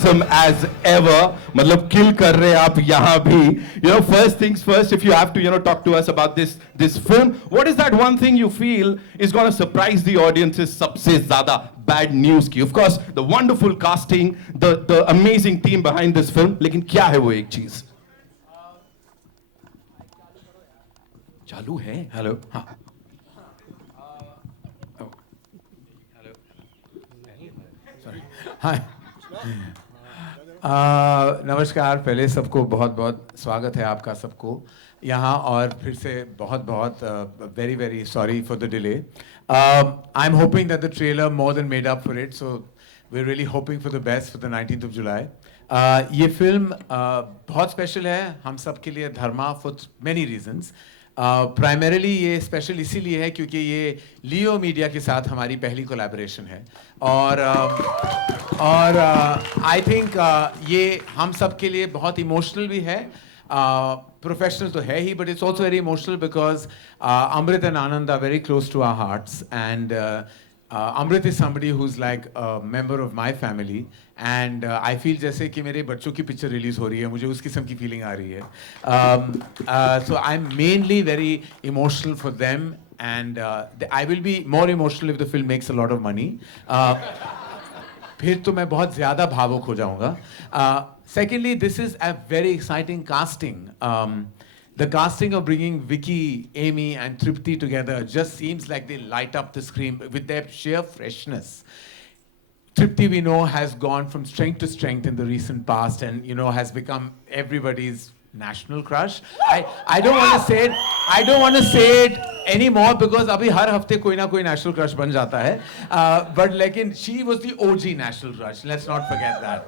handsome as ever. मतलब kill कर रहे आप यहाँ भी. You know, first things first, if you have to, talk to us about this film, what is that one thing you feel is going to surprise the audiences सबसे ज़्यादा bad news की? Of course, the wonderful casting, the amazing team behind this film. लेकिन क्या है वो एक चीज? चालू है? Hello. हाँ. हाय नमस्कार. पहले सबको बहुत बहुत स्वागत है आपका सबको यहाँ, और फिर से बहुत बहुत very very sorry for the delay. I am hoping that the trailer more than made up for it, so we are really hoping for the best for the 19th of July. ये फिल्म बहुत special है हम सब के लिए, Dharma, for many reasons. Primarily ये special इसीलिए है क्योंकि ये लियो मीडिया के साथ हमारी पहली कोलैबोरेशन है, और आई थिंक ये हम सब के लिए बहुत इमोशनल भी है. प्रोफेशनल तो है ही, but it's also very emotional because Amrit and Anand are very close to our hearts, and Amrit is somebody who's like a member of my family, and I feel जैसे कि मेरे बच्चों की पिक्चर रिलीज हो रही है, मुझे उस किस्म की फीलिंग आ रही है. So I'm mainly very emotional for them, and I will be more emotional if the film makes a lot of money. फिर तो मैं बहुत ज़्यादा भावुक हो जाऊँगा. Secondly, this is a very exciting casting. The casting of bringing Vicky, Amy and Tripti together just seems like they light up the screen with their sheer freshness. Tripti, we know, has gone from strength to strength in the recent past, and has become everybody's national crush. I don't want to say it anymore because अभी हर हफ्ते कोई ना कोई national crush बन जाता है. But लेकिन she was the OG national crush. Let's not forget that.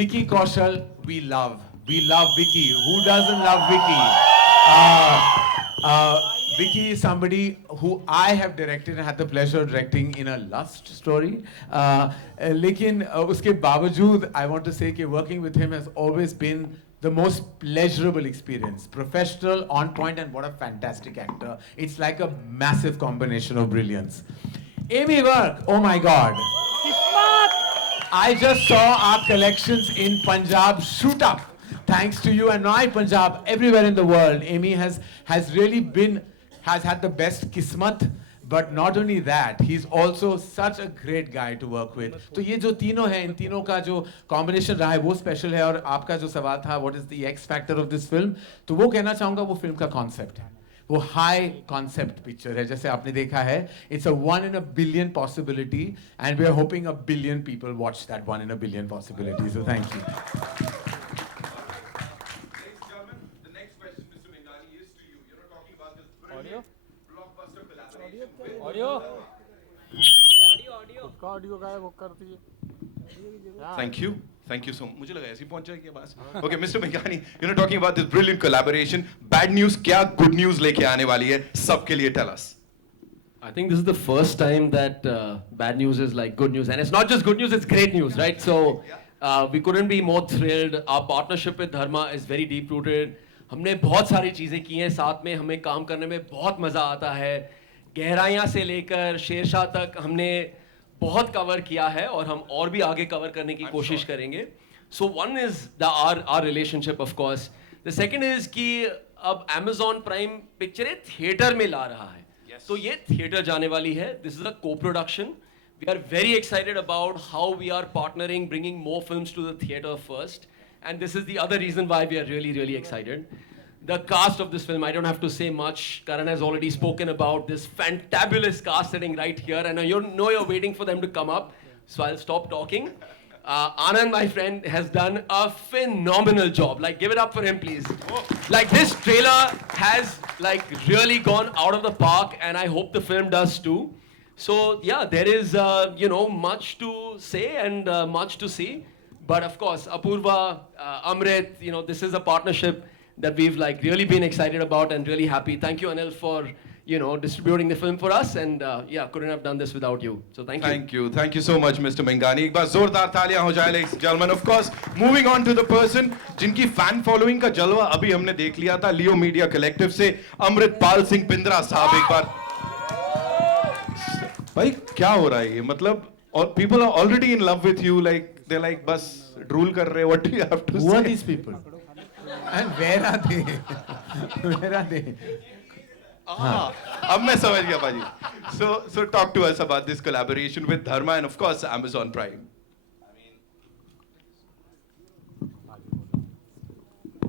Vicky Kaushal, we love. We love Vicky. Who doesn't love Vicky? Vicky is somebody who I have directed and had the pleasure of directing in a lust story. लेकिन उसके बावजूद I want to say कि working with him has always been the most pleasurable experience. Professional, on point, and what a fantastic actor. It's like a massive combination of brilliance. Amy Burke, oh my God. I just saw our collections in Punjab shoot up. Thanks to you and my Punjab, everywhere in the world, Amy has had the best kismat. But not only that, he's also such a great guy to work with. तो ये जो तीनों हैं, इन तीनों का जो combination रहा है वो special है. और आपका जो सवाल था, what is the X factor of this film? तो वो कहना चाहूँगा, वो फिल्म का concept है. वो high concept picture है, जैसे आपने देखा है. It's a 1 in a billion possibility, and we are hoping a billion people watch that 1 in a billion possibility. So thank you. Audio गायब कर दिए. Thank you so much. मुझे लगा ऐसे ही पहुंच जाएगी बस. Okay, Mr. Megani, talking about this brilliant collaboration. Bad news क्या good news लेके आने वाली है सबके लिए? Tell us. I think this is the first time that bad news is like good news, and it's not just good news, it's great news, right? So we couldn't be more thrilled. Our partnership with Dharma is very deep rooted. हमने बहुत सारी चीज़ें की हैं साथ में, हमें काम करने में बहुत मज़ा आता है. गहराइयाँ से लेकर शेरशाह तक हमने बहुत कवर किया है, और हम और भी आगे कवर करने की कोशिश करेंगे. So one is our relationship, of course. The second is कि अब Amazon Prime पिक्चरें थिएटर में ला रहा है. तो ये थिएटर जाने वाली है. This is a co-production. We are very excited about how we are partnering, bringing more films to the theater first. And this is the other reason why we are really, really excited. The cast of this film, I don't have to say much. Karan has already spoken about this fantabulous cast sitting right here, and you're waiting for them to come up, so I'll stop talking. Anand, my friend, has done a phenomenal job. Like, give it up for him, please. Like, this trailer has really gone out of the park, and I hope the film does too. So yeah, there is much to say and much to see. But of course, Apurva, Amrit, this is a partnership that we've really been excited about and really happy. Thank you, Anil, for distributing the film for us, and couldn't have done this without you. So thank you. Thank you so much, Mr. Mengani. एक बार जोरदार तालियां हो जाए, ladies and gentlemen. Of course, moving on to the person जिनकी fan following का जलवा अभी हमने देख लिया था, लियो मीडिया कलेक्टिव से अमृतपाल सिंह पिंद्रा साहब. एक बार भाई क्या हो रहा है ये, मतलब, और people are already in love with you, like they're like बस drool कर रहे, what do you have to Who say? are these people? And where are they? Where are they? अब मैं समझ गया पाजी. So talk to us about this collaboration with Dharma and of course Amazon Prime.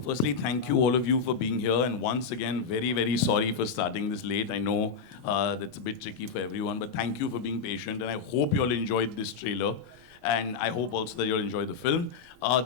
Firstly, thank you all of you for being here, and once again, very, very sorry for starting this late. I know that's a bit tricky for everyone, but thank you for being patient, and I hope you all enjoyed this trailer, and I hope also that you'll enjoy the film.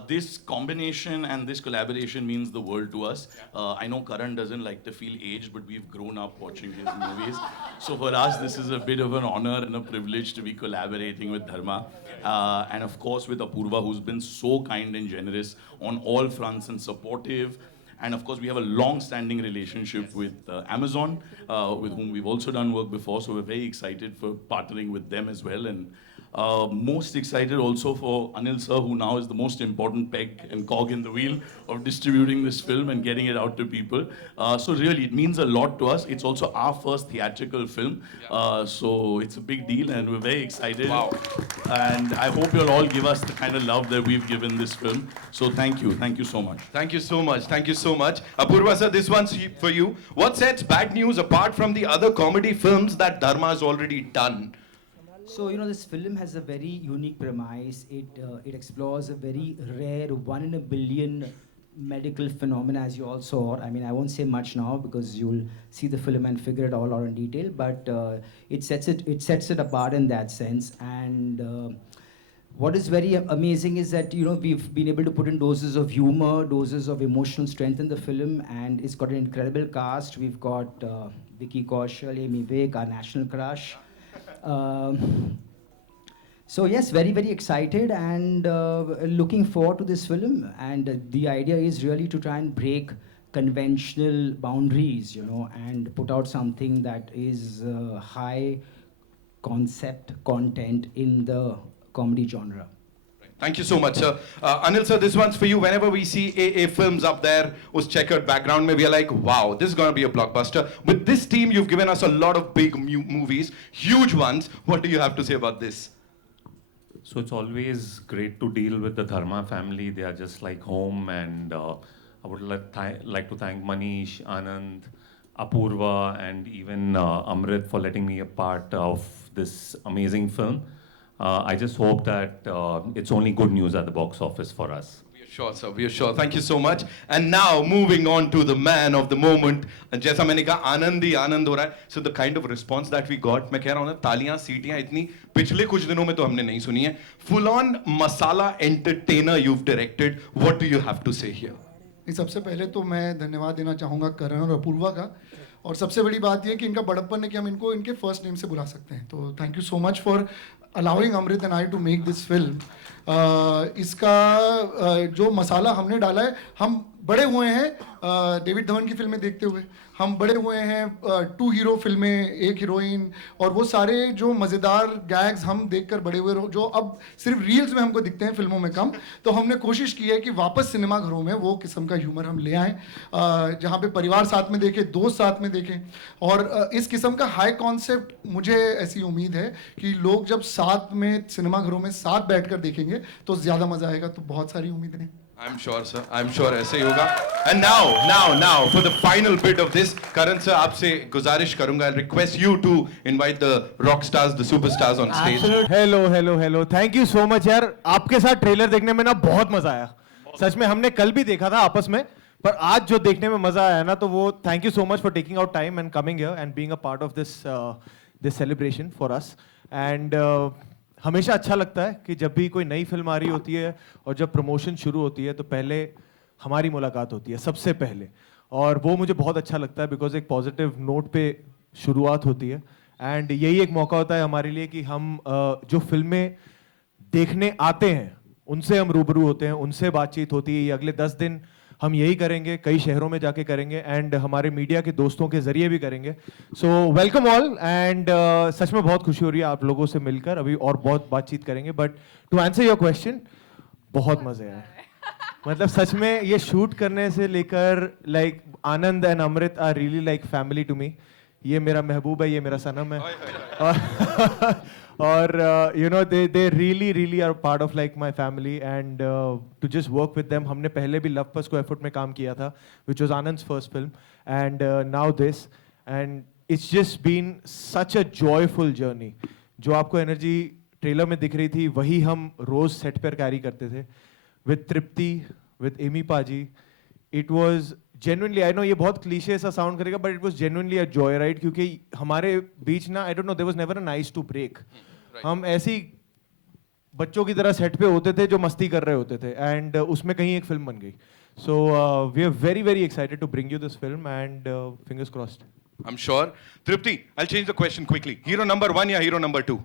This combination and this collaboration means the world to us. I know Karan doesn't like to feel aged, but we've grown up watching his movies. So for us, this is a bit of an honor and a privilege to be collaborating with Dharma. And of course with Apurva, who's been so kind and generous on all fronts and supportive. And of course, we have a long-standing relationship with Amazon, with whom we've also done work before. So we're very excited for partnering with them as well. And most excited also for Anil sir, who now is the most important peg and cog in the wheel of distributing this film and getting it out to people. So really, it means a lot to us. It's also our first theatrical film. So it's a big deal and we're very excited. Wow. And I hope you'll all give us the kind of love that we've given this film. So thank you. Thank you so much. Thank you so much. Thank you so much. Apurva sir, this one's for you. What sets Bad News apart from the other comedy films that Dharma has already done? So, you know, this film has a very unique premise. It explores a very rare, 1 in a billion medical phenomena, as you all saw. I mean, I won't say much now because you'll see the film and figure it all out in detail. But it sets it apart in that sense. And what is very amazing is that, you know, we've been able to put in doses of humor, doses of emotional strength in the film, and it's got an incredible cast. We've got Vicky Kaushal, Amy Vick, our national crush. So yes, very, very excited and looking forward to this film. And the idea is really to try and break conventional boundaries, you know, and put out something that is high concept content in the comedy genre. Thank you so much, sir. Anil sir, this one's for you. Whenever we see AA films up there, us checkered background, we are like, wow, this is going to be a blockbuster. With this team, you've given us a lot of big movies, huge ones. What do you have to say about this? So it's always great to deal with the Dharma family. They are just like home, and I would like to thank Manish, Anand, Apurva, and even Amrit for letting me a part of this amazing film. I just hope that it's only good news at the box office for us. We are sure, sir. We are sure. Thank you so much. And now, moving on to the man of the moment. जैसा मैंने कहा, आनंद ही आनंद हो रहा है. So the kind of response that we got, मैं कह रहा हूँ ना, तालियां, सीटियां इतनी पिछले कुछ दिनों में तो हमने नहीं सुनी है. Full on masala entertainer you've directed. What do you have to say here? सबसे पहले तो मैं धन्यवाद देना चाहूँगा करण और अपूर्वा का. और सबसे बड़ी बात यह कि इनका बड़प्पन है कि हम इनको इनके फर्स्ट नेम से बुला सकते हैं. तो thank you so much for allowing Amrit and I to make this film. इसका जो मसाला हमने डाला है, हम बड़े हुए हैं डेविड धवन की फिल्में देखते हुए, हम बड़े हुए हैं 2 हीरो फिल्में, 1 हीरोइन, और वो सारे जो मज़ेदार गैग्स हम देखकर बड़े हुए जो अब सिर्फ रील्स में हमको दिखते हैं, फिल्मों में कम. तो हमने कोशिश की है कि वापस सिनेमा घरों में वो किस्म का ह्यूमर हम ले आएँ, जहाँ पे परिवार साथ में देखे, दोस्त साथ में देखें. और इस किस्म का हाई कॉन्सेप्ट, मुझे ऐसी उम्मीद है कि लोग जब साथ में सिनेमा घरों में साथ बैठकर देखेंगे तो ज़्यादा मज़ा आएगा. तो बहुत सारी उम्मीदें हैं. I'm sure, sir. I'm sure ऐसे ही होगा. And now, for the final bit of this, Karan sir, आपसे गुजारिश करूँगा. I'll request you to invite the rock stars, the superstars on stage. Hello thank you so much यार. आपके साथ trailer देखने में ना बहुत मजा आया. सच में हमने कल भी देखा था आपस में, पर आज जो देखने में मजा आया ना, तो वो thank you so much for taking out time and coming here and being a part of this celebration for us. And हमेशा अच्छा लगता है कि जब भी कोई नई फिल्म आ रही होती है और जब प्रमोशन शुरू होती है तो पहले हमारी मुलाकात होती है सबसे पहले, और वो मुझे बहुत अच्छा लगता है बिकॉज एक पॉजिटिव नोट पे शुरुआत होती है. एंड यही एक मौका होता है हमारे लिए कि हम जो फिल्में देखने आते हैं उनसे हम रूबरू होते हैं, उनसे बातचीत होती है. ये अगले 10 दिन हम यही करेंगे, कई शहरों में जाके करेंगे एंड हमारे मीडिया के दोस्तों के जरिए भी करेंगे. So welcome all and such में बहुत खुशी हो रही है आप लोगों से मिलकर. अभी और बहुत बातचीत करेंगे, but to answer your question, बहुत मजे आए. मतलब सच में ये शूट करने से लेकर like Anand and Amrit are really like family to me. ये मेरा महबूब है, ये मेरा सनम है. और you know they really are part of like my family and to just work with them. हमने पहले भी लव पस को एफर्ट में काम किया था, which was Anand's first film, and now this, and it's just been such a joyful journey. जो आपको एनर्जी ट्रेलर में दिख रही थी वही हम रोज सेट पर कैरी करते थे with Tripti, with Amy Paji. It was genuinely, I know ये बहुत क्लीशे सा साउंड करेगा, but it was genuinely a joy ride क्योंकि हमारे बीच ना, I don't know, there was never a nice to break. हम ऐसी बच्चों की तरह सेट पे होते थे जो मस्ती कर रहे होते थे, and उसमें कहीं एक फिल्म बन गई. So we are very excited to bring you this film and fingers crossed. I'm sure. Tripti, I'll change the question quickly. Hero number 1 या hero number 2?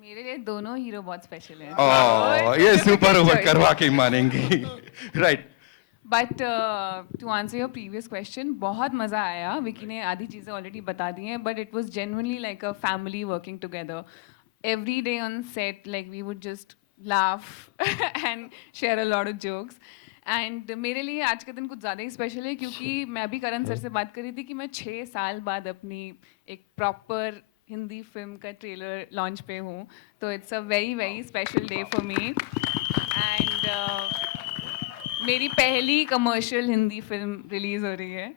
मेरे लिए दोनों हीरो बहुत स्पेशल हैं. Oh, ये सुपर ओवर करवा के ही मानेंगी. Right. But to answer your previous question, बहुत मज़ा आया. विकी ने आधी चीज़ें ऑलरेडी बता दी हैं, but it was genuinely like a family working together. Every day on set like we would just laugh and share a lot of jokes. And मेरे लिए आज का दिन कुछ ज़्यादा ही स्पेशल है क्योंकि मैं भी करण सर से बात कर रही थी कि मैं 6 साल बाद अपनी एक प्रॉपर हिंदी फिल्म का ट्रेलर लॉन्च पे हूँ. तो it's a very special day for me. And मेरी पहली कमर्शियल हिंदी फिल्म रिलीज हो रही है,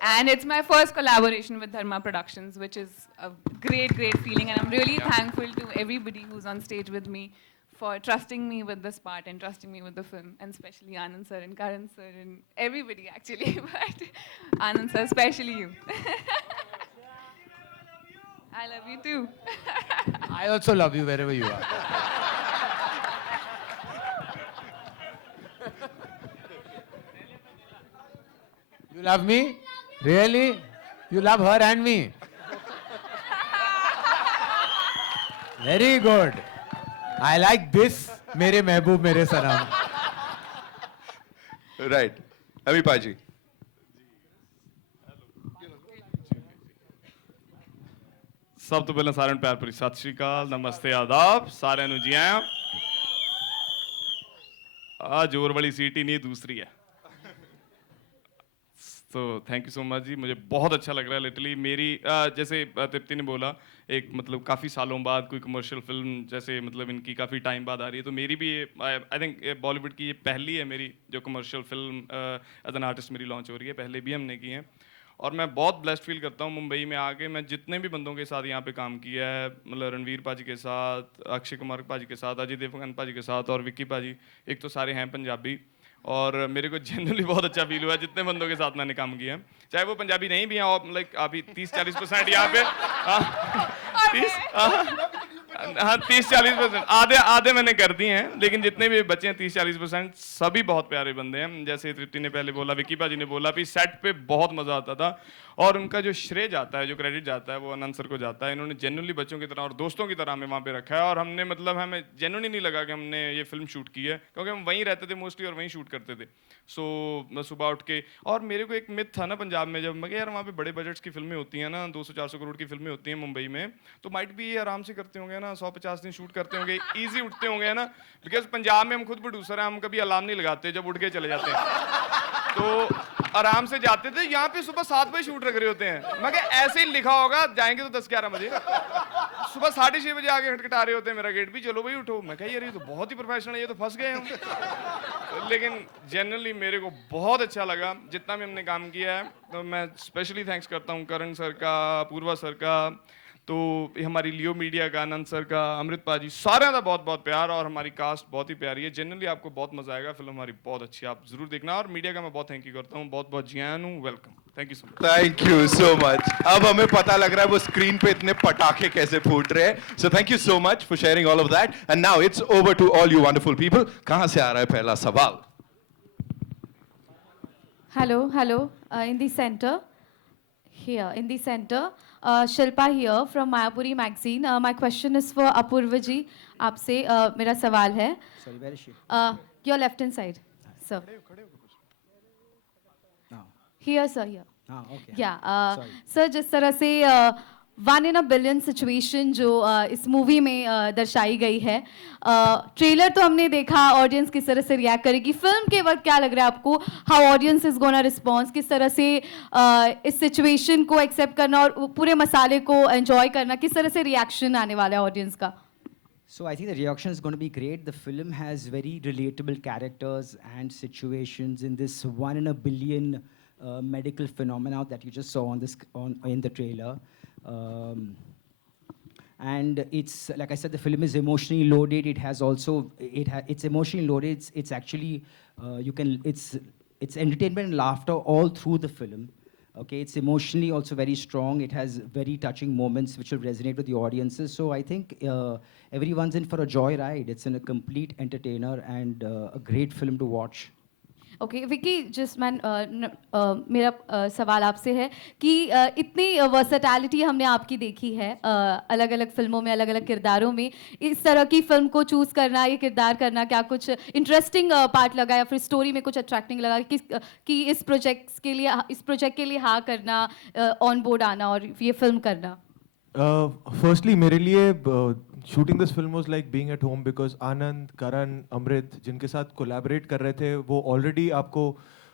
and it's my first collaboration with Dharma Productions, which is a great feeling, and I am really thankful to everybody who is on stage with me for trusting me with this part and trusting me with the film, and especially Anand sir and Karan sir and everybody actually, but Anand sir, especially you. I love you too. I also love you wherever you are. You love me? Really? You love her and me? Very good. I like this. मेरे महबूब मेरे सनम. Right. Amy Paji. ਸਭ ਤੋਂ ਪਹਿਲਾਂ ਸਾਰਿਆਂ ਨੂੰ ਪਿਆਰ ਭਰੀ ਸਤਿ ਸ਼੍ਰੀ ਅਕਾਲ, ਨਮਸਤੇ, ਆਦਾਬ, ਸਾਰਿਆਂ ਨੂੰ ਜੀ ਆਇਆਂ. ਆ जोर वाली सीट ही नहीं, दूसरी है. तो थैंक यू सो मच जी, मुझे बहुत अच्छा लग रहा है. लिटरली मेरी जैसे तृप्ति ने बोला, एक मतलब काफ़ी सालों बाद कोई कमर्शियल फिल्म जैसे मतलब इनकी काफ़ी टाइम बाद आ रही है, तो मेरी भी ये आई थिंक बॉलीवुड की ये पहली है मेरी जो commercial film as an artist मेरी लॉन्च हो रही है. पहले भी हमने की हैं और मैं बहुत ब्लेस्ड फील करता हूँ मुंबई में आके. मैं जितने भी बंदों के साथ यहाँ पे काम किया है, मतलब रणवीर पाजी के साथ, अक्षय कुमार पाजी के साथ, अजय देवगन पाजी के साथ और विक्की पाजी, एक तो सारे हैं पंजाबी, और मेरे को जनरली बहुत अच्छा फील हुआ जितने बंदों के साथ मैंने काम किया, चाहे वो पंजाबी नहीं भी हैं, और लाइक अभी 30-40% यहाँ पे 30-40% आधे मैंने कर दिए हैं, लेकिन जितने भी बचे हैं 30-40% सभी बहुत प्यारे बंदे हैं. जैसे तृप्ति ने पहले बोला, विक्की पाजी ने बोला भी सेट पे बहुत मजा आता था, और उनका जो श्रेय जाता है, जो क्रेडिट जाता है, वो आनंद सर को जाता है. इन्होंने जेन्युइनली बच्चों की तरह और दोस्तों की तरह हमें वहाँ पे रखा है, और हमने मतलब हमें जेन्युइनली नहीं लगा कि हमने ये फिल्म शूट की है, क्योंकि हम वहीं रहते थे मोस्टली और वहीं शूट करते थे. सो मैं सुबह उठ के, और मेरे को एक मिथ था ना पंजाब में, जब मैं यार वहाँ पे बड़े बजट्स की फिल्में होती हैं ना, 200-400 करोड़ की फिल्में होती हैं मुंबई में, तो माइट भी ये आराम से करते होंगे ना, 150 दिन शूट करते होंगे, ईजी उठते होंगे ना. बिकॉज पंजाब में हम खुद प्रोड्यूसर हैं, हम कभी अलार्म नहीं लगाते, जब उठ के चले जाते हैं तो आराम से जाते थे. यहाँ पे सुबह 7 बजे शूट रख रहे होते हैं. मैं क्या ऐसे ही लिखा होगा जाएंगे तो 10-11 बजे, सुबह 6:30 बजे आके खटखटा रहे होते हैं मेरा गेट भी, चलो भाई उठो. मैं कहा यार ये तो बहुत ही प्रोफेशनल है, ये तो फंस गए हम. लेकिन जनरली मेरे को बहुत अच्छा लगा जितना भी हमने काम किया है. तो मैं स्पेशली थैंक्स करता हूँ करण सर का, अपूर्वा सर का, तो हमारी लियो मीडिया का, आनंद सर का, अमृत पाजी, सारे का बहुत बहुत प्यार, और हमारी कास्ट बहुत ही प्यारी है. जनरली आपको बहुत मजा आएगा, फिल्म हमारी बहुत अच्छी है, आप जरूर देखना. और मीडिया का मैं बहुत थैंक यू करता हूँ, बहुत बहुत जियान हूँ, welcome, thank you so much. Thank you so much. अब हमें पता लग रहा है वो स्क्रीन पे इतने पटाखे कैसे फूट रहे हैं. So thank you so much for sharing all of that. And now it's over to all you wonderful people. कहाँ से आ रहा है पहला सवाल? Hello, in the center. Here, in the center. Shilpa here from Mayapuri magazine. My question is for Apurva ji. आपसे मेरा सवाल है. Sorry, where is she? Your left hand side, sir. No. Here, sir, here. Okay. Yeah. Sorry. Sir, जिस तरह से one in a billion situation जो इस movie में दर्शाई गई है। ट्रेलर तो हमने देखा, ऑडियंस किस तरह से रिएक्ट करेगी। फिल्म के वक्त क्या लग रहा है आपको, how audience is gonna response, किस तरह से इस सिचुएशन को एक्सेप्ट करना और पूरे मसाले को एंजॉय करना, किस तरह से रिएक्शन आने वाला है ऑडियंस का? So I think the reaction is going to be great. The film has very relatable characters and situations in this one in a billion medical phenomena that you just saw in the trailer. And it's like I said, the film is emotionally loaded. It has also it's emotionally loaded. It's actually it's entertainment and laughter all through the film. Okay, it's emotionally also very strong. It has very touching moments which will resonate with the audiences. So I think everyone's in for a joy ride. It's a complete entertainer and a great film to watch. Okay Vicky, just man मेरा सवाल आपसे है कि इतनी versatility हमने आपकी देखी है अलग अलग फिल्मों में, अलग अलग किरदारों में। इस तरह की फिल्म को चूज़ करना, ये किरदार करना, क्या कुछ इंटरेस्टिंग पार्ट लगा या फिर स्टोरी में कुछ अट्रैक्टिंग लगा कि इस प्रोजेक्ट के लिए हाँ करना, ऑन बोर्ड आना और ये फिल्म करना? फर्स्टली मेरे लिए shooting this film was like being at home, because Anand, Karan, Amrit जिनके साथ कोलैबोरेट कर रहे थे वो ऑलरेडी आपको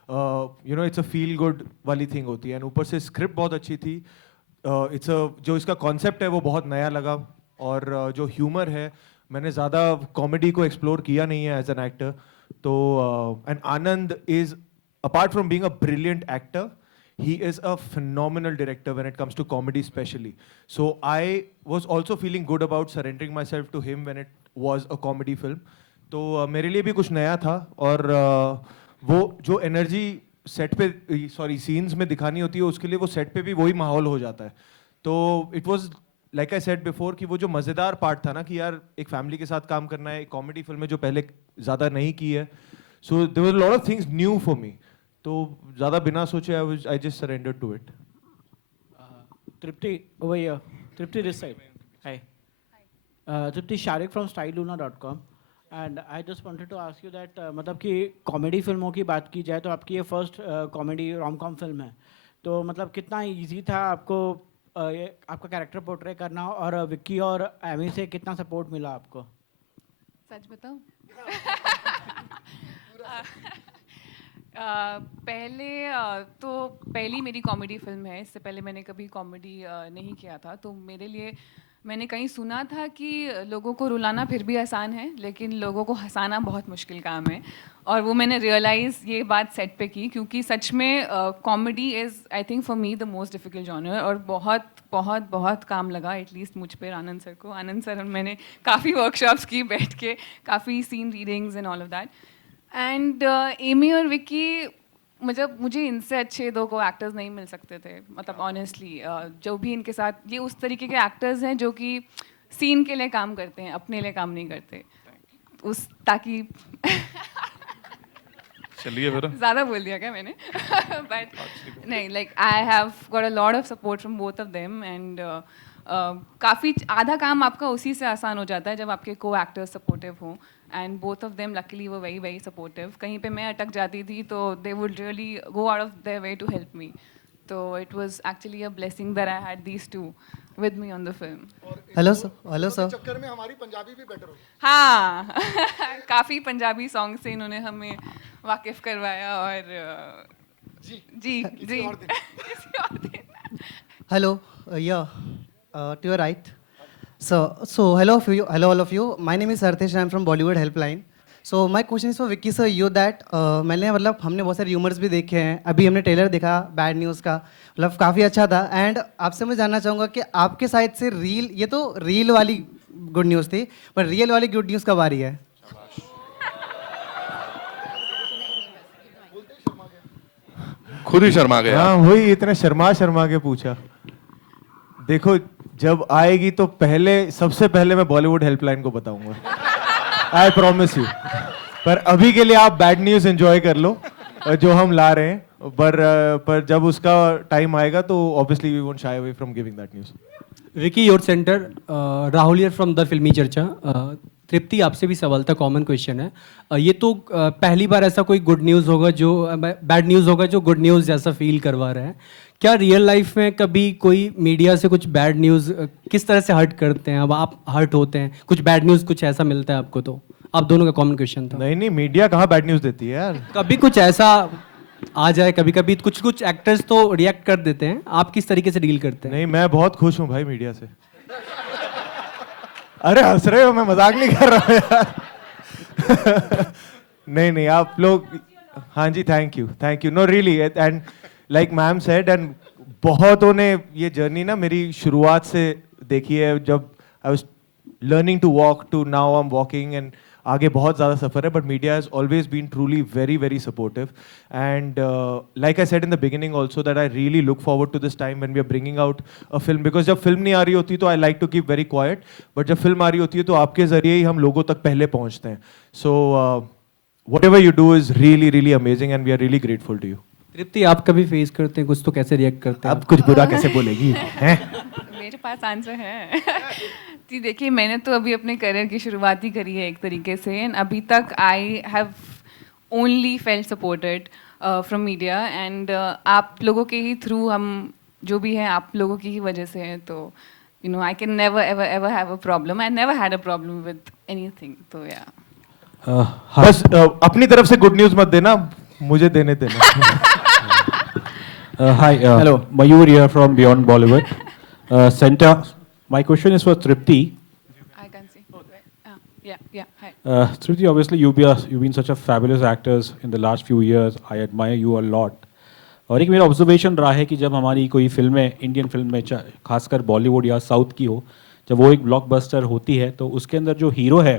इट्स अ फील गुड वाली थिंग होती है। एंड ऊपर से स्क्रिप्ट बहुत अच्छी थी। जो इसका कॉन्सेप्ट है वो बहुत नया लगा, और जो ह्यूमर है, मैंने ज़्यादा कॉमेडी को एक्सप्लोर किया नहीं है एज एन एक्टर। तो and Anand is, apart from being a brilliant actor, he is a phenomenal director when it comes to comedy especially. So I was also feeling good about surrendering myself to him when it was a comedy film. तो मेरे लिए भी कुछ नया था, और वो जो एनर्जी सेट पे, सॉरी सीन्स में दिखानी होती है, उसके लिए वो सेट पे भी वही माहौल हो जाता है। तो it was like I said before कि वो जो मज़ेदार पार्ट था ना कि यार एक फैमिली के साथ काम करना है, एक कॉमेडी फिल्म में जो पहले ज़्यादा नहीं की है, so there was a lot of things new for me. तो ज़्यादा बिना सोचे I just surrender to it. Tripti, over here. Tripti this side. Hi. Tripti Sharik from styleluna.com. And I just wanted to ask you that मतलब कि comedy फिल्मों की बात की जाए तो आपकी ये फर्स्ट कॉमेडी रोम-कॉम फिल्म है, तो मतलब कितना इजी था आपको ये आपका कैरेक्टर पोर्ट्रे करना, और विक्की और एमी से कितना सपोर्ट मिला आपको? सच बताऊं? तो पहली मेरी कॉमेडी फिल्म है। इससे पहले मैंने कभी कॉमेडी नहीं किया था, तो मेरे लिए, मैंने कहीं सुना था कि लोगों को रुलाना फिर भी आसान है, लेकिन लोगों को हंसाना बहुत मुश्किल काम है। और वो मैंने रियलाइज़ ये बात सेट पे की, क्योंकि सच में comedy is I think for me the most difficult genre, और बहुत बहुत बहुत काम लगा एटलीस्ट मुझ पर आनंद सर को। आनंद सर मैंने काफ़ी वर्कशॉप्स की बैठ के, काफ़ी scene readings and all of that. And Ammy और विक्की, मुझे इनसे अच्छे दो को एक्टर्स नहीं मिल सकते थे, मतलब ऑनेस्टली। जो भी इनके साथ, ये उस तरीके के एक्टर्स हैं जो कि सीन के लिए काम करते हैं, अपने लिए काम नहीं करते। ताकि चलिए फिर ज़्यादा बोल दिया क्या मैंने? बट नहीं, like I have got a lot of support from both of them, and काफ़ी आधा काम आपका उसी से आसान हो जाता है जब आपके को एक्टर्स सपोर्टिव हों। And both of them luckily वो वेरी वेरी सपोर्टिव। कहीं पे मैं अटक जाती थी तो they would really go out of their way to help me. तो it was actually a blessing that I had these two with me on the film. Hello sir. चक्कर में हमारी पंजाबी भी बेटर हो। हाँ काफ़ी पंजाबी सॉन्ग से इन्होंने हमें वाकिफ़ करवाया, और जी किसी और दिन। Hello, to your right. So hello all of you. My name is Sarthesh and I'm from Bollywood Helpline. So my question is for Vicky sir, you that मैंने मतलब हमने बहुत सारे र्यूमर्स भी देखे हैं, अभी हमने ट्रेलर देखा बैड न्यूज़ का, मतलब काफ़ी अच्छा था। एंड आपसे मैं जानना चाहूँगा कि आपके साइड से ये तो रील वाली गुड न्यूज़ थी, पर रियल वाली गुड न्यूज़ कब आ रही है? खुद ही शर्मा गया। हाँ वही, इतना शर्मा के पूछा। देखो जब आएगी तो सबसे पहले मैं बॉलीवुड हेल्पलाइन को बताऊंगा, आई प्रॉमिस यू। पर अभी के लिए आप बैड न्यूज़ एंजॉय कर लो जो हम ला रहे हैं, पर जब उसका टाइम आएगा तो obviously we won't shy away from giving that news. Vicky, your center, Rahul here from The Filmy Charcha. Tripti आपसे भी सवाल था, कॉमन क्वेश्चन है। ये तो पहली बार ऐसा कोई गुड न्यूज़ होगा जो बैड न्यूज़ होगा जो गुड न्यूज़ जैसा फील करवा रहा है। क्या रियल लाइफ में कभी कोई मीडिया से कुछ बैड न्यूज़ किस तरह से हर्ट करते हैं? अब आप हर्ट होते हैं, कुछ बैड न्यूज़ कुछ ऐसा मिलता है आपको? तो आप दोनों का कॉमन क्वेश्चन था। नहीं नहीं, मीडिया कहाँ बैड न्यूज़ देती है यार। कभी कुछ ऐसा आ जाए, कभी कभी कुछ एक्टर्स तो रिएक्ट कर देते हैं, आप किस तरीके से डील करते हैं? नहीं, मैं बहुत खुश हूँ भाई मीडिया से। अरे हंस रहे हो, मैं मजाक नहीं कर रहा हूँ यार। नहीं नहीं, आप लोग, हाँ जी, thank you, no really, and like ma'am said, and बहुतों ने ये जर्नी ना मेरी शुरुआत से देखी है, जब I was learning to walk to now I am walking, and आगे बहुत ज़्यादा सफ़र है, but media has always been truly very very supportive, and like I said in the beginning also that I really look forward to this time when we are bringing out a film, because जब फिल्म नहीं आ रही होती तो I like to keep very quiet, but जब film आ रही होती है तो आपके ज़रिए ही हम लोगों तक पहले पहुँचते हैं। सो whatever you do is really really amazing and we are really grateful to you. तृप्ति, आप कभी फेस करते हैं कुछ तो कैसे रिएक्ट करते हैं? अब कुछ बुरा कैसे बोलेगी हैं? मेरे पास आंसर है। जी देखिए, मैंने तो अभी अपने करियर की शुरुआत ही करी है एक तरीके से, एंड अभी तक I have only felt supported from media, and आप लोगों के ही थ्रू हम जो भी हैं आप लोगों की ही वजह से हैं, तो you know I can never ever ever have a problem, I never had a problem with anything, तो या बस अपनी तरफ से गुड न्यूज़ मत देना, मुझे देने देना। Hi, hello, Mayur here from Beyond Bollywood. Center, my question is for Tripti. I can see. Yeah, hi. Tripti, obviously you've been such a fabulous actors in the last few years. I admire you a lot. और एक मेरा observation रहा है कि जब हमारी कोई फिल्में, इंडियन फिल्म में खासकर बॉलीवुड या साउथ की हो, जब वो एक ब्लॉकबस्टर होती है तो उसके अंदर जो हीरो है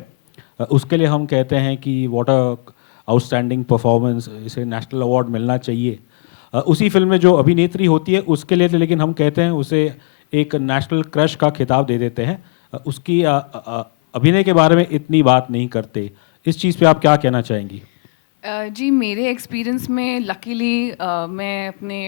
उसके लिए हम कहते हैं कि व्हाट अ आउटस्टैंडिंग परफॉर्मेंस, इसे नेशनल अवार्ड मिलना चाहिए। उसी फिल्म में जो अभिनेत्री होती है उसके लिए लेकिन हम कहते हैं उसे एक नेशनल क्रश का खिताब दे देते हैं। उसकी अभिनय के बारे में इतनी बात नहीं करते। इस चीज़ पे आप क्या कहना चाहेंगी? जी, मेरे एक्सपीरियंस में लकीली मैं अपने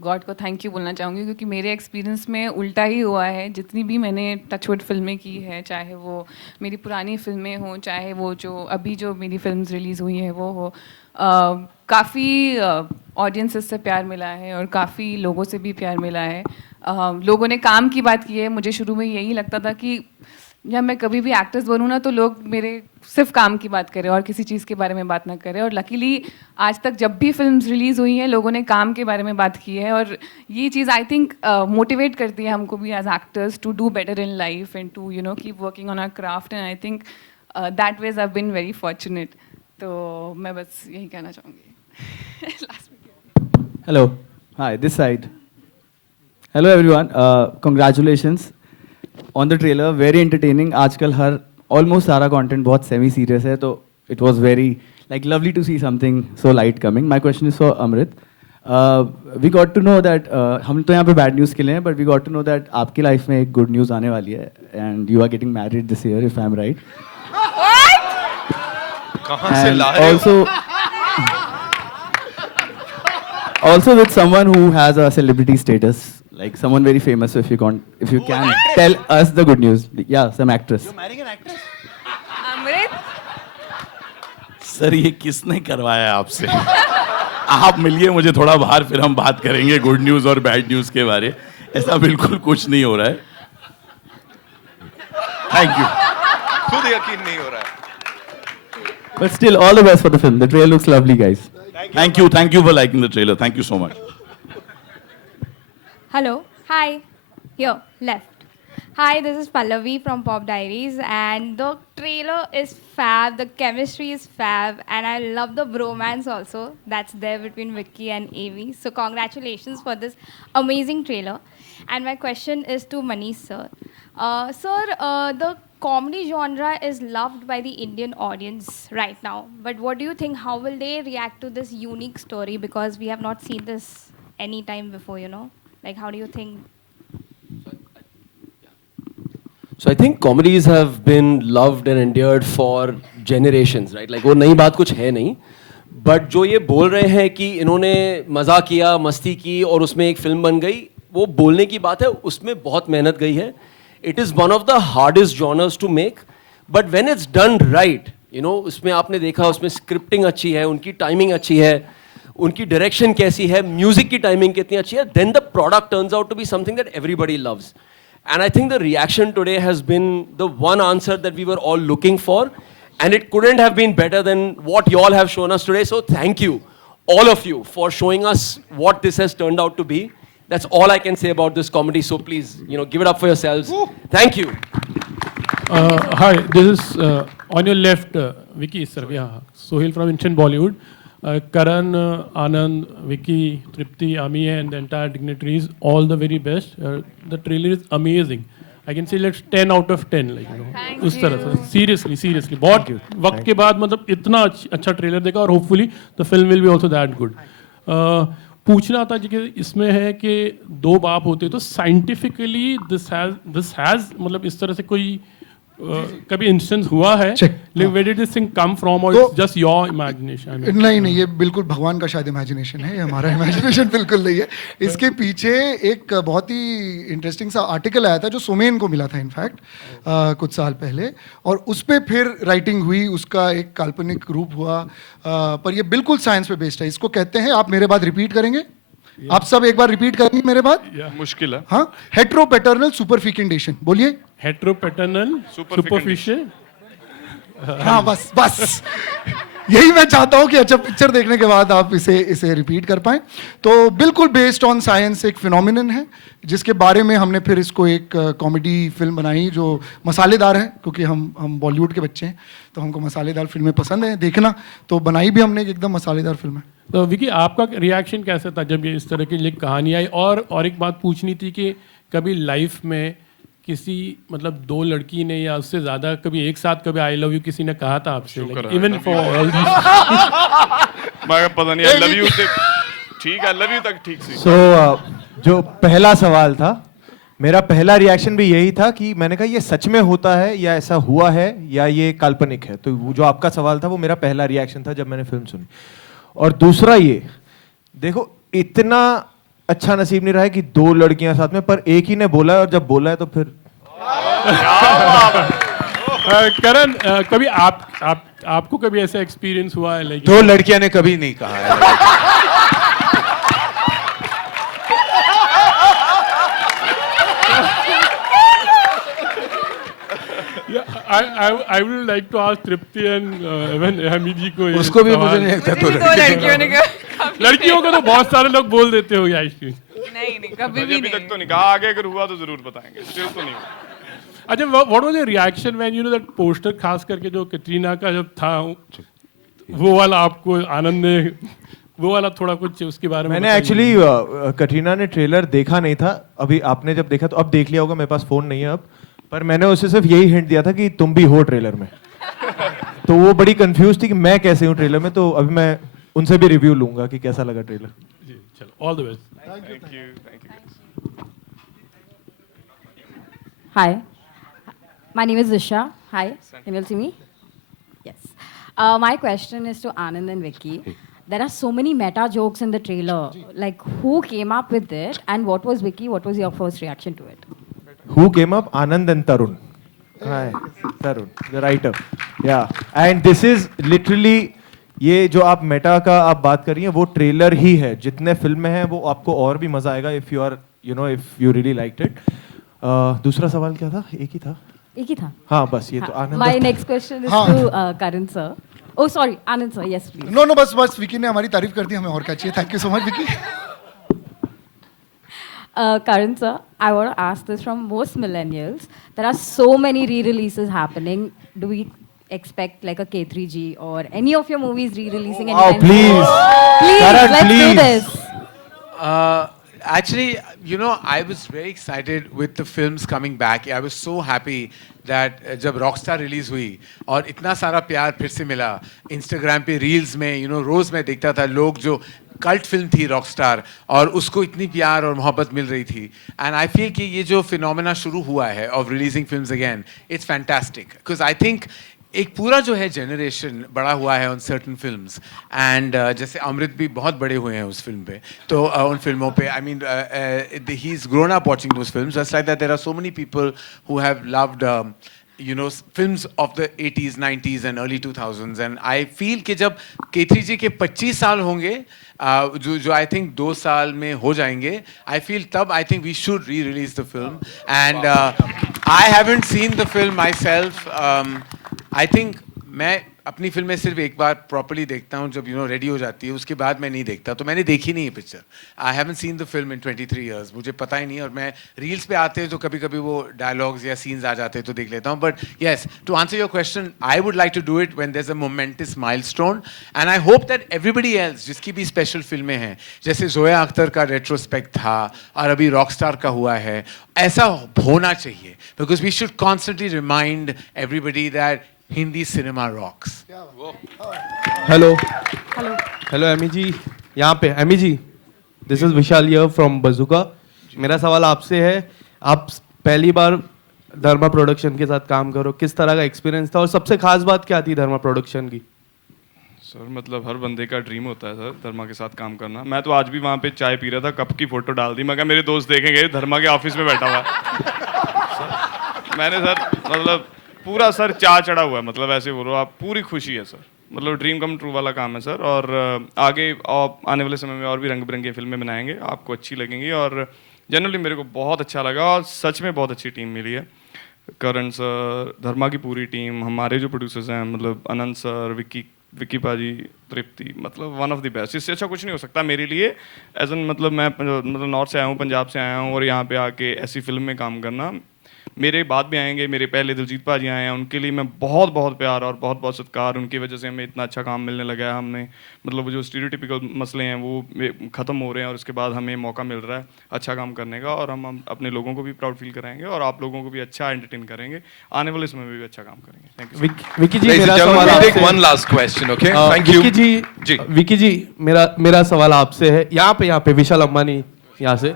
गॉड को थैंक यू बोलना चाहूँगी, क्योंकि मेरे एक्सपीरियंस में उल्टा ही हुआ है। जितनी भी मैंने टचवुड फिल्में की है, चाहे वो मेरी पुरानी फिल्में हों, चाहे वो जो अभी जो मेरी फिल्म्स रिलीज़ हुई हैं वो हो, काफ़ी ऑडियंसेस से प्यार मिला है और काफ़ी लोगों से भी प्यार मिला है। लोगों ने काम की बात की है। मुझे शुरू में यही लगता था कि जब मैं कभी भी एक्ट्रेस बनूँ ना तो लोग मेरे सिर्फ काम की बात करें और किसी चीज़ के बारे में बात ना करें, और लकीली आज तक जब भी फिल्म्स रिलीज़ हुई हैं लोगों ने काम के बारे में बात की है, और ये चीज़ आई थिंक मोटिवेट करती है हमको भी as actors to do better in life and to you know keep working on our craft, and I think that ways I have been very fortunate. तो मैं बस यही कहना चाहूँगी। Hello, hi, this side. Hello everyone, congratulations on the trailer, very entertaining. आजकल हर almost सारा content बहुत सेमी सीरियस है, तो it was very like lovely to see something so light coming. My question is for Amrit. We got to know that, हम तो यहाँ पे बैड न्यूज़ के लिए हैं, but we got to know that आपकी लाइफ में एक गुड न्यूज़ आने वाली है, and you are getting married this year, if I am right. कहाँ से ला रहे हो? Also with someone who has a celebrity status, like someone very famous. So if you can tell us the good news. Yeah, some actress. You're marrying an actress? Amrit, sir ये किसने करवाया आपसे? आप मिलिए मुझे थोड़ा बाहर, फिर हम बात करेंगे गुड न्यूज़ और बैड न्यूज़ के बारे। ऐसा बिल्कुल कुछ नहीं हो रहा है। Thank you. खुद यकीन नहीं हो रहा है। But still, all the best for the film. The trailer looks lovely, guys. Thank you for liking the trailer. Thank you so much. Hello, hi, here, left. Hi, this is Pallavi from Pop Diaries, and the trailer is fab, the chemistry is fab, and I love the bromance also that's there between Vicky and Avi. So congratulations for this amazing trailer. And my question is to Manish sir. Sir, the comedy genre is loved by the Indian audience right now, but what do you think, how will they react to this unique story, because we have not seen this any time before, you know? Like, how do you think? So I think comedies have been loved and endured for generations, right? Like वो नई बात कुछ है नहीं, but जो ये बोल रहे हैं कि इन्होंने मज़ा किया, मस्ती की और उसमें एक फिल्म बन गई, वो बोलने की बात है, उसमें बहुत मेहनत गई है। It is one of the hardest genres to make, but when it's done right, you know, उसमें आपने देखा उसमें स्क्रिप्टिंग अच्छी है, उनकी टाइमिंग अच्छी है, उनकी डायरेक्शन कैसी है, म्यूजिक की टाइमिंग कितनी अच्छी है, then the product turns out to be something that everybody loves. And I think the reaction today has been the one answer that we were all looking for, and it couldn't have been better than what you all have shown us today. So thank you, all of you, for showing us what this has turned out to be. That's all I can say about this comedy. So please, you know, give it up for yourselves. Thank you. Hi, this is on your left, Vicky, sir. Yeah, Sohail from Instant Bollywood. Karan, Anand, Vicky, Tripti, Ami, and the entire dignitaries, all the very best. The trailer is amazing. I can say let's 10 out of 10, like, you know, उस तरह से. Seriously, बहुत वक्त के बाद मतलब इतना अच्छा ट्रेलर देखा, और hopefully the film will be also that good. पूछना था कि इसमें है कि दो बाप होते तो scientifically this has मतलब इस तरह से कोई कभी इंस्टेंस हुआ है, लेकिन where did this thing come from, or it's just your imagination? I mean, नहीं, ये बिल्कुल भगवान का शायद इमेजिनेशन है, ये हमारा इमेजिनेशन बिल्कुल नहीं है. इसके पीछे एक बहुत ही इंटरेस्टिंग सा आर्टिकल आया था जो सोमेन को मिला था इनफैक्ट कुछ साल पहले, और उस पर फिर राइटिंग हुई, उसका एक काल्पनिक रूप हुआ, पर ये बिल्कुल साइंस पे बेस्ड है. इसको कहते हैं, आप मेरे बाद रिपीट करेंगे, आप सब एक बार रिपीट करेंगे मेरे बाद. मुश्किल है. हाँ, हेट्रोपेटर्नल सुपरफिकेंडेशन. बोलिए. हेट्रोपेटर्नल सुपरफिशियल. हाँ, बस यही मैं चाहता हूँ कि अच्छा पिक्चर देखने के बाद आप इसे रिपीट कर पाएं. तो बिल्कुल बेस्ड ऑन साइंस एक फिनोमिनन है, जिसके बारे में हमने फिर इसको एक कॉमेडी फिल्म बनाई जो मसालेदार है, क्योंकि हम बॉलीवुड के बच्चे हैं तो हमको मसालेदार फिल्में पसंद है देखना, तो बनाई भी हमने एकदम मसालेदार फिल्म है. तो विकी, आपका रिएक्शन कैसा था जब ये इस तरह की कहानी आई? और एक बात पूछनी थी कि कभी लाइफ में किसी मतलब दो लड़की ने या उससे ज़्यादा कभी एक साथ कभी आई लव यू किसी ने कहा था आपसे? इवन फॉर ऑल दिस पता नहीं, आई लव यू ठीक है, आई लव यू तक ठीक सी. जो पहला सवाल था, मेरा पहला रिएक्शन भी यही था कि मैंने कहा ये सच में होता है या ऐसा हुआ है या ये काल्पनिक है. तो जो आपका सवाल था वो मेरा पहला रिएक्शन था जब मैंने फिल्म सुनी. और दूसरा ये देखो, इतना अच्छा नसीब नहीं रहा है कि दो लड़कियां साथ में, पर एक ही ने बोला है, और जब बोला है तो फिर करण, कभी आपको कभी ऐसा एक्सपीरियंस हुआ है? लेकिन दो लड़कियां ने कभी नहीं कहा है. I would like to ask Tripti and even Hamid जी को. उसको भी मुझे नहीं लगता दो लड़कियों ने लड़कियों को तो बहुत सारे लोग बोल देते हो यार. नहीं, कभी भी अभी तक तो नहीं कहा, आगे अगर हुआ तो जरूर बताएंगे, स्टिल तो नहीं. अच्छा, what was your reaction when you know that poster, खास करके जो कैटरीना का जब था वो वाला, आपको आनंद ने वो वाला थोड़ा कुछ उसके बारे में? मैंने एक्चुअली कैटरीना ने ट्रेलर देखा नहीं था, अभी आपने जब देखा तो अब देख लिया होगा, मेरे पास फोन नहीं है अब, पर मैंने उसे सिर्फ यही हिंट दिया था कि तुम भी हो ट्रेलर में. तो वो बड़ी कंफ्यूज थी कि मैं कैसे हूँ ट्रेलर में, तो अभी मैं उनसे भी रिव्यू लूंगा कि कैसा लगा ट्रेलर. चलो, all the best. Thank you. Hi, my name is Disha. Hi, can you see me? Yes. My question is to Anand and Vicky. There are so many meta jokes in the trailer. Like, who came up with it, and what was Vicky? What was your first reaction to it? Who came up? Anand and Tarun. Hi, Tarun, the writer. Yeah, and this is literally, ये जो आप Meta का आप बात कर रही हैं वो ट्रेलर ही है. जितने फिल्म में हैं वो आपको और भी मजा आएगा if you are, you know, if you really liked it. दूसरा सवाल क्या था? एक ही था. हाँ, बस ये तो आनंद. My next question is to Karan sir. Oh, sorry, Anand sir. Yes, please. No, बस विकी ने हमारी तारीफ कर दी, हमें और क्या चाहिए. Thank you so much, Vicky. Karan sir, I want to ask this from most millennials. There are so many re-releases happening. Do we expect like a K3G or any of your movies re-releasing anytime soon? Please, Karan, let's please. do this. Actually, you know, I was very excited with the films coming back. I was so happy that जब Rockstar release हुई और इतना सारा प्यार फिर से मिला Instagram पे रील्स में, you know, रोज मैं देखता था लोग जो कल्ट फिल्म थी रॉकस्टार और उसको इतनी प्यार और मोहब्बत मिल रही थी. एंड आई फील कि ये जो फिनोमेना शुरू हुआ है of releasing films again, it's fantastic because I think एक पूरा जो है जनरेशन बड़ा हुआ है ऑन सर्टन फिल्म्स. एंड जैसे अमृत भी बहुत बड़े हुए हैं उस फिल्म पे, तो उन फिल्मों पे I mean he is grown up watching those films. Just like that there are so many people who have loved you know, films of the 80s, 90s and early 2000s. And I feel कि जब केथरी जी के 25 साल होंगे, जो I think 2 साल में हो जाएंगे, I feel तब I think we should re-release the film. And I haven't seen the film myself. I think मैं अपनी फिल्में सिर्फ एक बार प्रॉपर्ली देखता हूँ जब रेडी हो जाती है, उसके बाद मैं नहीं देखता. तो मैंने देखी नहीं है picture. I haven't seen the film in 23 years. मुझे पता ही नहीं. और मैं रील्स पे आते हैं तो कभी कभी वो डायलॉग्स या सीन्स आ जाते हैं तो देख लेता हूँ. But yes, to answer your question, I would like to do it when there is a momentous milestone. And I hope that everybody else जिसकी भी स्पेशल फिल्में हैं, जैसे जोया अख्तर का रेट्रोस्पेक्ट था और अभी रॉकस्टार का हुआ है, ऐसा होना चाहिए. Because we should constantly remind everybody that Hindi cinema rocks. Hello. Hello. Hello, Amy ji. यहाँ पे Amy ji. This is Vishal here from Bazooka. मेरा सवाल आपसे है. आप पहली बार धर्मा प्रोडक्शन के साथ काम करो, किस तरह का एक्सपीरियंस था और सबसे खास बात क्या थी धर्मा प्रोडक्शन की? सर मतलब हर बंदे का ड्रीम होता है सर धर्मा के साथ काम करना. मैं तो आज भी वहाँ पे चाय पी रहा था, कप की फोटो डाल दी, मैं कहा मेरे दोस्त देखेंगे धर्मा के ऑफिस में बैठा हुआ. मैंने सर मतलब पूरा सर चाह चढ़ा हुआ है, मतलब ऐसे बोलो आप, पूरी खुशी है सर. मतलब ड्रीम कम ट्रू वाला काम है सर. और आगे आने वाले समय में और भी रंग बिरंगी फिल्में बनाएंगे, आपको अच्छी लगेंगी. और जनरली मेरे को बहुत अच्छा लगा और सच में बहुत अच्छी टीम मिली है. करण सर, धर्मा की पूरी टीम, हमारे जो प्रोड्यूसर्स हैं मतलब अनंत सर, विक्की पाजी, तृप्ति, मतलब वन ऑफ द बेस्ट. इससे अच्छा कुछ नहीं हो सकता मेरे लिए. एज एन मतलब मैं मतलब नॉर्थ से आया हूँ, पंजाब से आया हूँ और यहाँ पे आके ऐसी फिल्म में काम करना. मेरे बाद भी आएंगे, मेरे पहले दिलजीत पाजी आए हैं, उनके लिए मैं बहुत बहुत प्यार और बहुत बहुत सत्कार. उनकी वजह से हमें इतना अच्छा काम मिलने लगा है. हमने मतलब वो जो स्टीरियोटिपिकल मसले हैं वो ख़त्म हो रहे हैं और उसके बाद हमें मौका मिल रहा है अच्छा काम करने का. और हम अपने लोगों को भी प्राउड फील कराएंगे और आप लोगों को भी अच्छा एंटरटेन करेंगे. आने वाले समय में भी अच्छा काम करेंगे. Thank you. विकी जी, मेरा सवाल आपसे. One last question. Okay, thank you. Vicky ji, मेरा सवाल आपसे है. यहाँ पे विशाल अंबानी यहाँ से.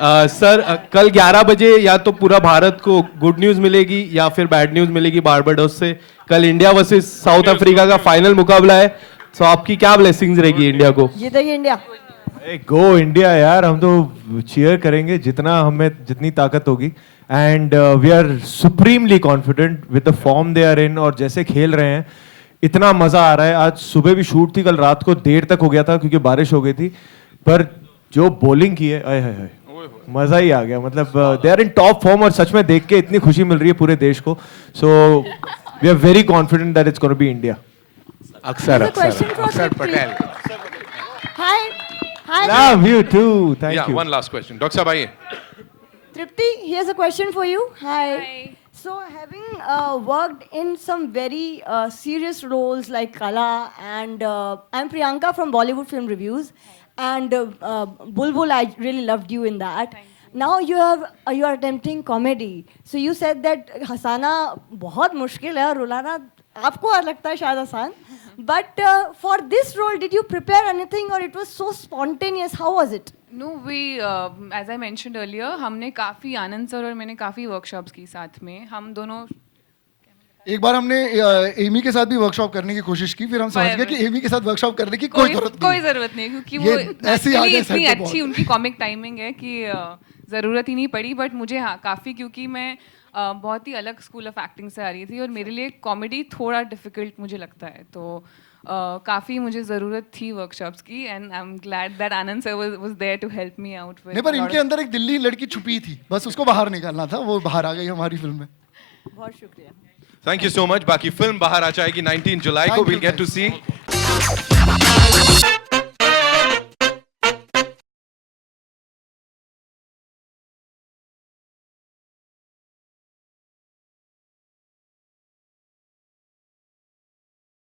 सर कल 11 बजे या तो पूरा भारत को गुड न्यूज मिलेगी या फिर बैड न्यूज मिलेगी बारबाडोस से. कल इंडिया वर्सेस साउथ अफ्रीका का फाइनल मुकाबला है. तो आपकी क्या ब्लेसिंग्स रहेगी इंडिया को? जीतेगी इंडिया. गो इंडिया यार, हम तो चीयर करेंगे जितना हमें जितनी ताकत होगी. And we are supremely confident with the form they are in. और जैसे खेल रहे हैं इतना मजा आ रहा है. आज सुबह भी शूट थी, कल रात को देर तक हो गया था क्योंकि बारिश हो गई थी. पर जो बॉलिंग की है, आय हाय मजा ही आ गया. मतलब they are in top form और सच में देख के इतनी खुशी मिल रही है पूरे देश को. So we are very confident that it's gonna be India. Akshar Patel. Hi. Love you too. Thank you. One last question. Dr. Saab, आइए. Tripti, here's a question for you. Hi. So, having worked in some very serious roles like Kala, and I'm Priyanka from Bollywood Film Reviews, and Bulbul, I really loved you in that. Now you are attempting comedy. So you said that हंसाना बहुत मुश्किल है और रुलाना आपको लगता है शायद आसान. But for this role, did you prepare anything or it was so spontaneous? How was it? No, we, as I mentioned earlier, हमने काफ़ी आनंद सर और मैंने काफ़ी वर्कशॉप्स की साथ में. हम दोनों एक बार हमने एमी के साथ भी वर्कशॉप करने की कोशिश की, फिर हम समझ गए कि एमी के साथ वर्कशॉप करने की कोई जरूरत नहीं, क्योंकि वो इतनी अच्छी उनकी कॉमिक टाइमिंग है कि ज़रूरत ही नहीं पड़ी. बट मुझे हाँ काफ़ी, क्योंकि मैं बहुत ही अलग स्कूल ऑफ एक्टिंग से आ रही थी और मेरे लिए कॉमेडी थोड़ा डिफिकल्ट मुझे लगता है. तो काफ़ी मुझे ज़रूरत थी वर्कशॉप्स की. And I am glad that Anand sir was there to help me out with. नहीं, पर इनके अंदर एक दिल्ली लड़की छुपी थी, बस उसको बाहर निकालना था. वो बाहर आ गई हमारी फिल्म में. बहुत शुक्रिया. Thank you so much. बाकी फिल्म बाहर आ जाएगी 19 जुलाई को. We'll get to see